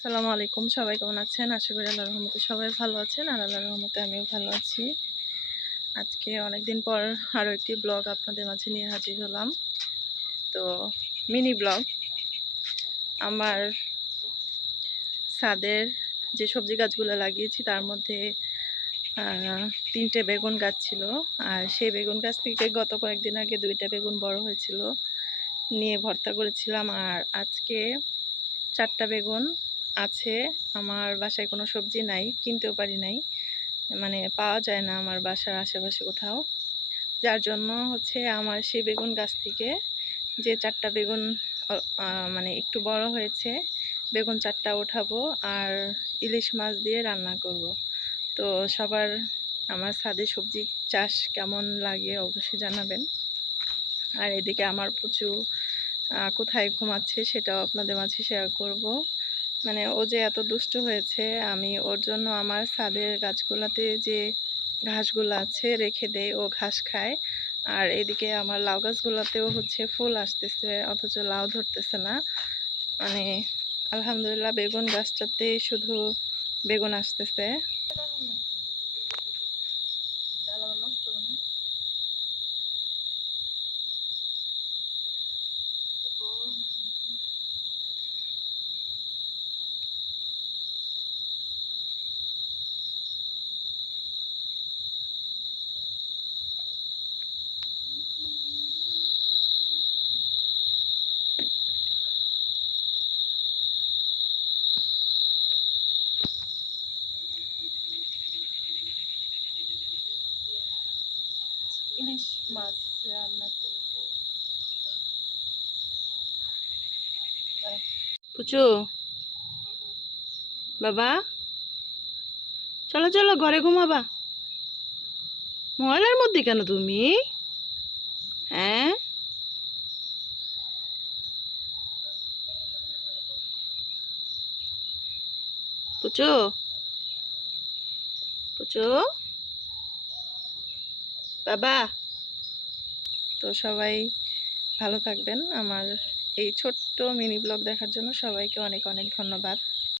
আসসালামু আলাইকুম। সবাই কেমন আছেন? আশা করি আল্লাহর রহমতে সবাই ভালো আছেন আর আল্লাহর রহমতে আমিও ভালো আছি। আজকে অনেকদিন পর আরও একটি ব্লগ আপনাদের মাঝে নিয়ে হাজির হলাম। তো মিনি ব্লগ। আমার ছাদের যে সবজি গাছগুলো লাগিয়েছি, তার মধ্যে তিনটে বেগুন গাছ ছিল। আর সেই বেগুন গাছ থেকে গত কয়েকদিন আগে দুইটা বেগুন বড় হয়েছিল। নিয়ে ভর্তা করেছিলাম। আর আজকে চারটা বেগুন আছে, আমার বাসায় কোনো সবজি নাই, কিনতেও পারি নাই। মানে পাওয়া যায় না আমার বাসার আশেপাশে কোথাও। যার জন্য হচ্ছে আমার সেই বেগুন গাছ থেকে যে চারটা বেগুন মানে একটু বড় হয়েছে, বেগুন চারটা ওঠাবো আর ইলিশ মাছ দিয়ে রান্না করব। তো সবার, আমার ছাদে সবজি চাষ কেমন লাগে অবশ্যই জানাবেন। আর এদিকে আমার প্রচুর কোথায় ঘুমাচ্ছে সেটাও আপনাদের মাঝে শেয়ার করব। মানে ও যে এত দুষ্ট হয়েছে, আমি ওর জন্য আমার ছাদের গাছগুলাতে যে ঘাসগুলো আছে রেখে দেয় ও ঘাস খায়। আর এদিকে আমার লাউ গাছগুলোতেও হচ্ছে ফুল আসতেছে, অথচ লাউ ধরতেছে না। মানে আলহামদুলিল্লাহ বেগুন গাছটাতে শুধু বেগুন আসতেছে। ইলিশ মাছ রান্না পুচু? বাবা? চলো চলো ঘরে ঘুমাবা। ময়লার মধ্যে কেন তুমি? হ্যাঁ? পুচু? পুচু? বাবা? তো সবাই ভালো থাকবেন। আমার এই ছোট্ট মিনি ব্লগ দেখার জন্য সবাইকে অনেক অনেক ধন্যবাদ।